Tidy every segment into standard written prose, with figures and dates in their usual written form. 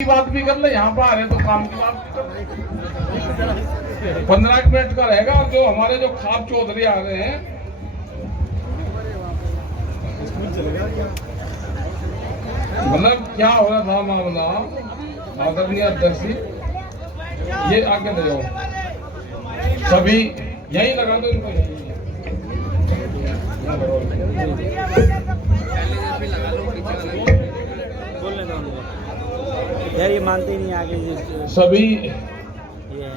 बात भी कर ले, यहाँ पर आ रहे तो काम की बात भी कर ले। 15 मिनट का रहेगा। और जो हमारे जो खाप चौधरी आ रहे हैं, मतलब क्या हो रहा था मामला, आदरणीय अध्यक्ष जी, ये आगे ले जाओ, सभी यही लगा दो इनको, यार ये मानते ही नहीं आगे। सभी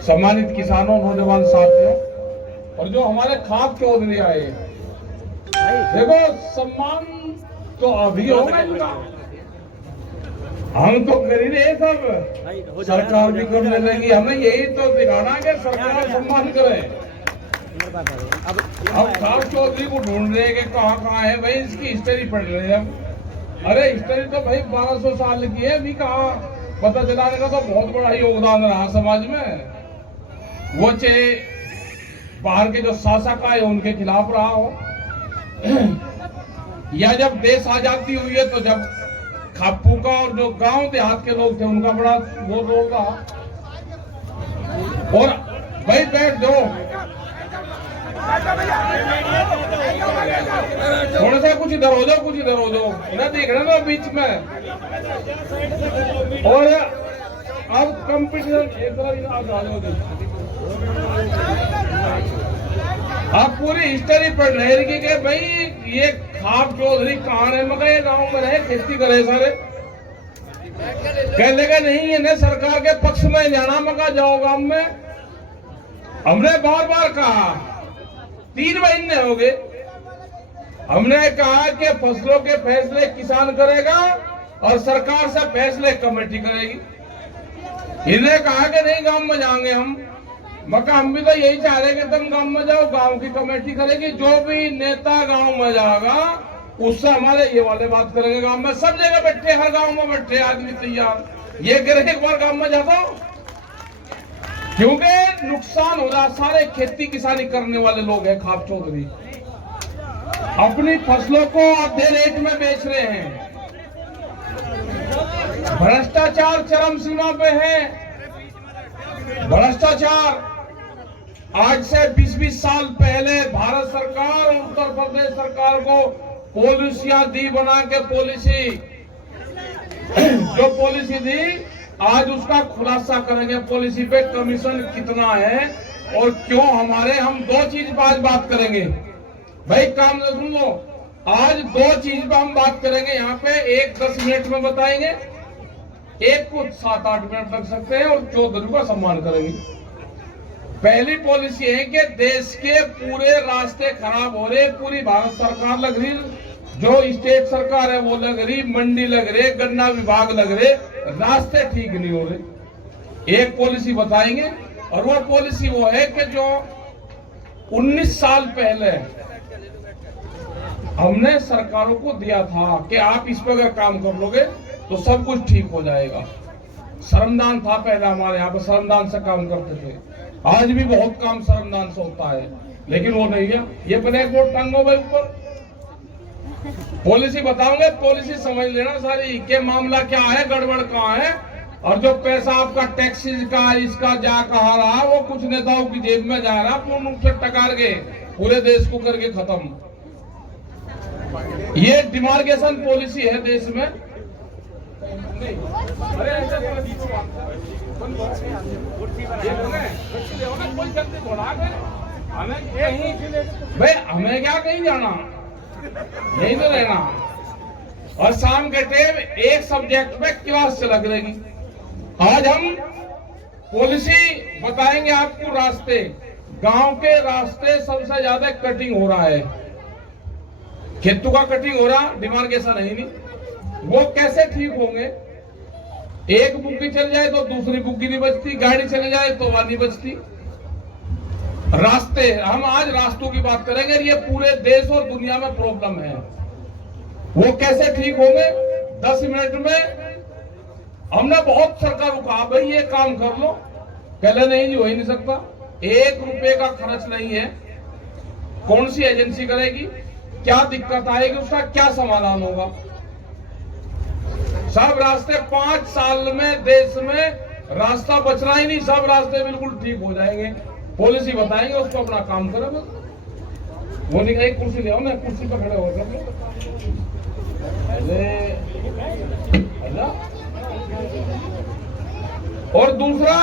सम्मानित किसानों, नौजवान साथियों, और जो हमारे खाप चौधरी आए, देखो सम्मान तो अभी होगा इनका, हम तो कर ही रहे सब, सरकार भी करने लगी, हमें यही तो दिखाना कि सरकार सम्मान करे। अब खाप चौधरी को ढूंढ रहे कि कहाँ है भाई, इसकी हिस्ट्री पढ़ रहे हैं हम। अरे हिस्ट्री तो भाई 1200 साल की है, अभी कहाँ पता चलाने का तो बहुत बड़ा योगदान रहा समाज में। वो चाहे बाहर के जो शासक आए उनके खिलाफ रहा हो, या जब देश आजादी हुई है तो जब खापू का और जो गांव देहात के लोग थे उनका बड़ा वो रोल रहा। और भाई बैठ दो, थोड़ा सा कुछ इधर हो जाओ, कुछ इधर हो जाओ, ना देखना ना बीच में। और अब कंपटीशन आप पूरी हिस्ट्री पढ़ रहे हैं कि भाई ये खाप चौधरी कहाँ है, मगर ये गांव में रहे, खेती करे सारे, कहने का नहीं है ना सरकार के पक्ष में जाना, मगर जाओ गांव में। हमने बार बार कहा, 3 महीने हो गए, हमने कहा कि फसलों के फैसले किसान करेगा और सरकार से फैसले कमेटी करेगी। इन्हें कहा कि नहीं गांव में जाएंगे हम, मगर हम भी तो यही चाह रहे कि तुम गांव में जाओ, गांव की कमेटी करेगी, जो भी नेता गांव में जाएगा उससे हमारे ये वाले बात करेंगे। गांव में सब जगह बैठे, हर गांव में बैठे आदमी तैयार, ये करे एक बार गांव में जाता हूं, क्योंकि नुकसान हो रहा, सारे खेती किसानी करने वाले लोग हैं। खाप चौधरी अपनी फसलों को आधे रेट में बेच रहे हैं, भ्रष्टाचार चरम सीमा पे है। भ्रष्टाचार आज से 20-20 साल पहले भारत सरकार और उत्तर प्रदेश सरकार को पॉलिसियां दी बना के, पॉलिसी जो पॉलिसी दी आज उसका खुलासा करेंगे, पॉलिसी पे कमीशन कितना है और क्यों हमारे। हम 2 चीज पर आज बात करेंगे भाई, काम न सुन लो, आज 2 चीज पर हम बात करेंगे यहाँ पे। एक 10 मिनट में बताएंगे, एक को 7-8 मिनट लग सकते हैं, और चौधरी का सम्मान करेंगे। पहली पॉलिसी है कि देश के पूरे रास्ते खराब हो रहे, पूरी भारत सरकार लग रही, जो स्टेट सरकार है वो लग रही, मंडी लग रहे, गन्ना विभाग लग रहे, रास्ते ठीक नहीं हो रहे। एक पॉलिसी बताएंगे, और वो पॉलिसी वो है कि जो 19 साल पहले हमने सरकारों को दिया था कि आप इस पर अगर काम कर लोगे तो सब कुछ ठीक हो जाएगा। श्रमदान था पहले हमारे यहाँ पर, श्रमदान से काम करते थे, आज भी बहुत काम श्रमदान से होता है, लेकिन वो नहीं है। ये ब्लैक बोर्ड टांगो भाई ऊपर, पॉलिसी बताओगे, पॉलिसी समझ लेना सारी के मामला क्या है, गड़बड़ कहाँ है, और जो पैसा आपका टैक्सेस का इसका जा कहा रहा, वो कुछ नेताओं की जेब में जा रहा, पूर्ण रूप से टकार के पूरे देश को करके खत्म। ये डिमार्केशन पॉलिसी है देश में। भाई हमें क्या कहीं जाना, यही तो रहना, और शाम के टाइम एक सब्जेक्ट में क्लास चला करेगी। आज हम पॉलिसी बताएंगे आपको, रास्ते, गांव के रास्ते सबसे ज्यादा कटिंग हो रहा है, खेतों का कटिंग हो रहा, डिमार्केशन है ही नहीं, वो कैसे ठीक होंगे। एक बुग्गी चल जाए तो दूसरी बुग्गी नहीं बचती, गाड़ी चले जाए तो वह नहीं बचती। रास्ते, हम आज रास्तों की बात करेंगे, ये पूरे देश और दुनिया में प्रॉब्लम है, वो कैसे ठीक होंगे। 10 मिनट में हमने बहुत सरकार को कहा भाई ये काम कर लो, कहले नहीं जी हो ही नहीं सकता, 1 रुपए का खर्च नहीं है, कौन सी एजेंसी करेगी, क्या दिक्कत आएगी, उसका क्या समाधान होगा। सब रास्ते 5 साल में देश में रास्ता बचना ही नहीं, सब रास्ते बिल्कुल ठीक हो जाएंगे। पॉलिसी बताएंगे, उसको अपना काम करें बस। वो नहीं, एक कुर्सी ले आओ ना, कुर्सी पर खड़े होकर। और दूसरा,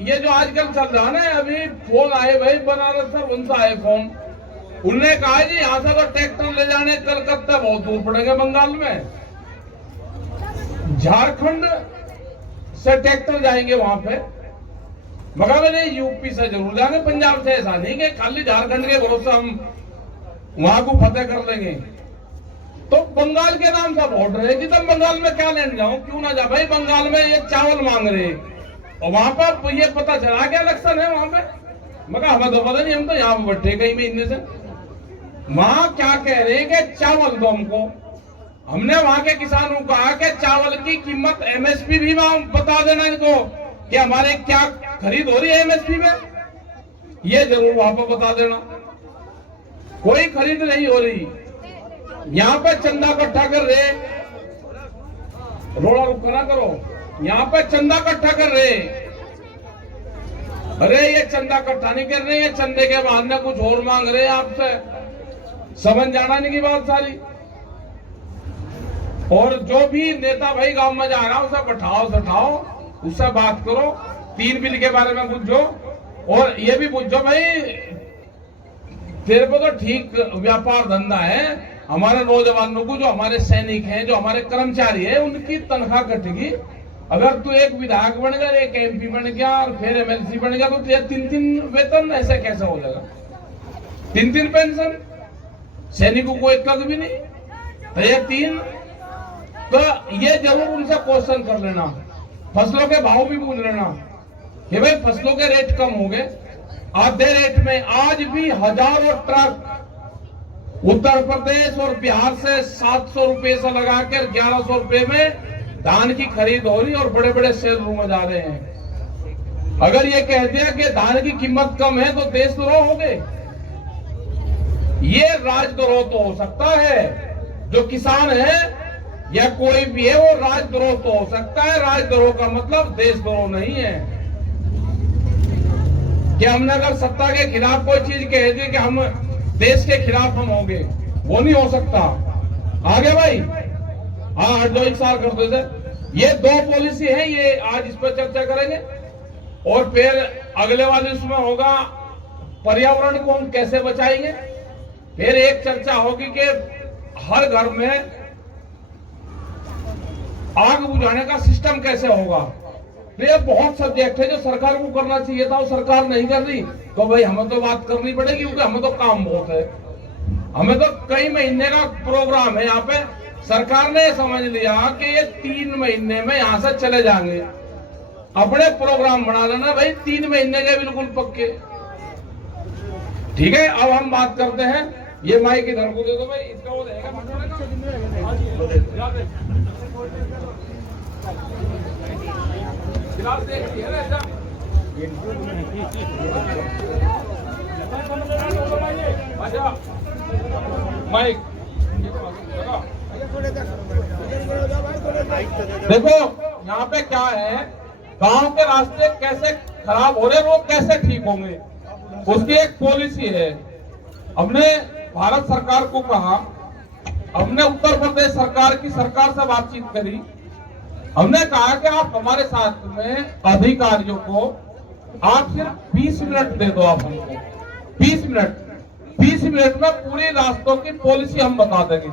ये जो आजकल चल रहा है ना, अभी फोन आए भाई बनारस से, उनसे आए फोन, उनने कहा जी यहां से तो ट्रैक्टर ले जाने कलकत्ता बहुत दूर पड़ेगा बंगाल में, झारखंड से ट्रैक्टर जाएंगे वहां पे। मगर मैंने यूपी से जरूर जाएंगे, पंजाब से। ऐसा नहीं कि खाली झारखंड के भरोसे हम वहां को फतेह कर लेंगे। तो बंगाल के नाम से बॉर्डर है कि तुम बंगाल में क्या लेने जाओ, क्यों ना जा भाई। बंगाल में ये चावल मांग रहे और वहां पर ये पता चला क्या इलेक्शन है वहां पे। मगर हमें तो पता नहीं, हम तो यहाँ पे बैठे कहीं महीने से। वहां क्या कह रहे हैं कि चावल दो हमको। हमने वहां के किसानों को कहा कि चावल की कीमत एमएसपी भी वहां बता देना इनको कि हमारे क्या खरीद हो रही है एमएसपी में, ये जरूर वहां पर बता देना। कोई खरीद नहीं हो रही। यहाँ पे चंदा इकट्ठा कर रहे, रोड़ा रुक करा करो, यहाँ पे चंदा इकट्ठा कर रहे। अरे ये चंदा इकट्ठा नहीं कर रहे, ये चंदे के बहाने कुछ और मांग रहे हैं आपसे। समझ जाना नहीं की बात सारी। और जो भी नेता भाई गांव में जा रहा है उसे बैठाओ सठाओ, उससे बात करो, 3 बिल के बारे में पूछो। और ये भी पूछो भाई तेरे पे तो ठीक व्यापार धंधा है, हमारे नौजवानों को, जो हमारे सैनिक हैं, जो हमारे कर्मचारी हैं, उनकी तनख्वाह कटेगी। अगर तू एक विधायक बन गया, एक एमपी बन गया और फिर एमएलसी बन गया, तो तुझे 3 वेतन ऐसे कैसे हो जाएगा? 3 पेंशन, सैनिकों को एक भी नहीं, तो ये 3। तो ये जरूर उनसे क्वेश्चन कर लेना। फसलों के भाव भी पूछ लेना कि भाई फसलों के रेट कम हो गए, आधे रेट में। आज भी हजारों ट्रक उत्तर प्रदेश और बिहार से 700 रुपए से लगाकर 1100 रुपए में धान की खरीद हो रही, और बड़े बड़े सेल रूम में जा रहे हैं। अगर ये कह दिया कि धान की कीमत कम है तो देशद्रोह हो गए। ये राजद्रोह तो हो सकता है, जो किसान है या कोई भी है वो राजद्रोह तो हो सकता है। राजद्रोह का मतलब देशद्रोह नहीं है। कि हमने अगर सत्ता के खिलाफ कोई चीज कह दी कि हम देश के खिलाफ हम होंगे, वो नहीं हो सकता। आगे भाई, हाँ, जो 1 साल कर देते। ये 2 पॉलिसी है, ये आज इस पर चर्चा करेंगे। और फिर अगले वाले उसमें होगा पर्यावरण को हम कैसे बचाएंगे। फिर एक चर्चा होगी कि हर घर में आग बुझाने का सिस्टम कैसे होगा। तो ये बहुत सब्जेक्ट है जो सरकार को करना चाहिए था, वो सरकार नहीं कर रही। तो भाई हमें तो बात करनी पड़ेगी, क्योंकि हमें तो काम बहुत है। हमें तो कई महीने का प्रोग्राम है यहाँ पे। सरकार ने समझ लिया कि ये 3 महीने में यहाँ से चले जाएंगे। अपने प्रोग्राम बना लेना भाई, 3 महीने के बिल्कुल पक्के। ठीक है, अब हम बात करते हैं। ये माइक इधर को दे दो भाई, इसका वो रहेगा। माइक देखो, यहाँ पे क्या है, गांव के रास्ते कैसे खराब हो रहे, वो कैसे ठीक होंगे, उसकी एक पॉलिसी है। हमने भारत सरकार को कहा, हमने उत्तर प्रदेश सरकार की सरकार से बातचीत करी। हमने कहा कि आप हमारे साथ में अधिकारियों को आप सिर्फ 20 मिनट दे दो। आप हमको 20 मिनट में पूरी रास्तों की पॉलिसी हम बता देंगे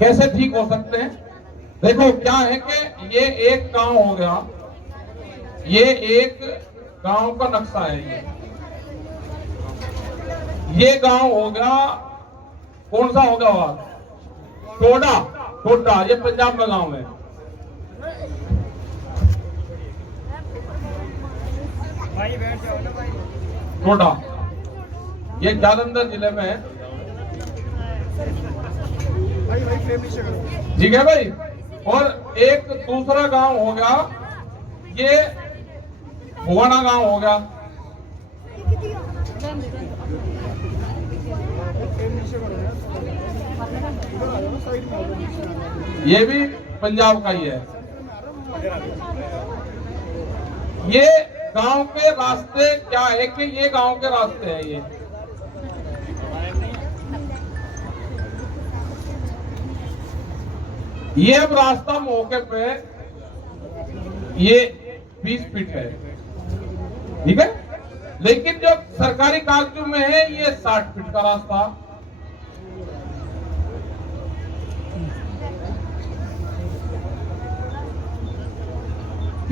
कैसे ठीक हो सकते हैं। देखो क्या है कि ये एक गांव हो गया, ये एक गांव का नक्शा है। ये गांव हो गया, कौन सा हो गया वहां? टोडा, ये पंजाब में गांव है। टोडा ये जालंधर जिले में है। ठीक है भाई। और एक दूसरा गांव हो गया, ये भुवाना गांव हो गया। ये भी पंजाब का ही है। ये गांव के रास्ते क्या है कि ये गांव के रास्ते हैं। ये अब रास्ता मौके पे ये 20 फीट है, ठीक है, लेकिन जो सरकारी कागजों में है ये 60 फीट का रास्ता।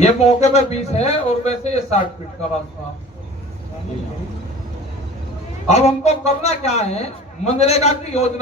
ये मौके पे 20 है और वैसे ये 60 फीट का रास्ता। अब हमको करना क्या है, मनरेगा की योजना